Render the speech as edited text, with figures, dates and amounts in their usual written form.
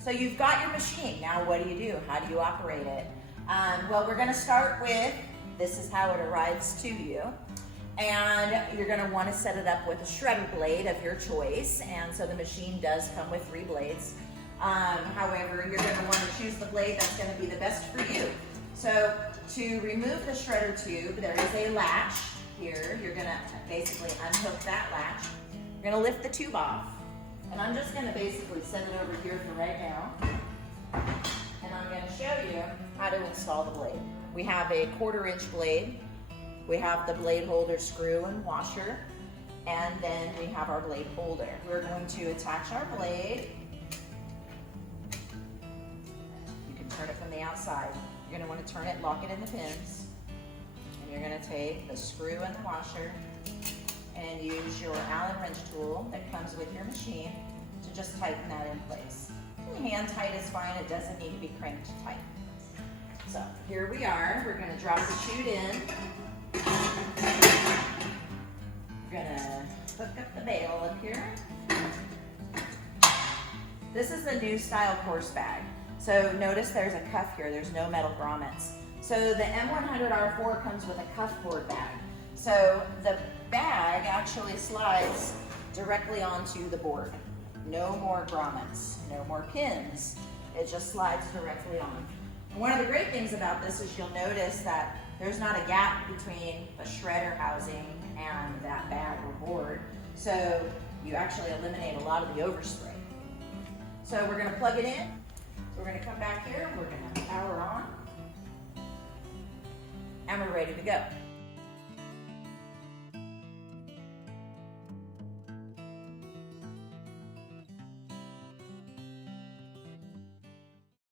So you've got your machine. Now what do? How do you operate it? Well, we're gonna start with, this is how it arrives to you. And you're gonna wanna set it up with a shredder blade of your choice. And so the machine does come with 3 blades. However, you're gonna wanna choose the blade that's gonna be the best for you. So to remove the shredder tube, there is a latch here. You're gonna basically unhook that latch. You're gonna lift the tube off. And I'm just gonna basically set it over here for right now. And I'm gonna show you how to install the blade. We have a 1/4 inch blade. We have the blade holder screw and washer. And then we have our blade holder. We're going to attach our blade. You can turn it from the outside. You're gonna wanna turn it, lock it in the pins. And you're gonna take the screw and the washer and use your Allen wrench tool that comes with your machine to just tighten that in place. Hand tight is fine, it doesn't need to be cranked tight. So here we are, we're gonna drop the chute in. We're gonna hook up the bail up here. This is the new style course bag. So notice there's a cuff here, there's no metal grommets. So the M100 R4 comes with a cuff board bag. So the bag actually slides directly onto the board. No more grommets, no more pins. It just slides directly on. And one of the great things about this is you'll notice that there's not a gap between the shredder housing and that bag or board. So you actually eliminate a lot of the overspray. So we're gonna plug it in. We're gonna come back here, we're gonna power on, and we're ready to go.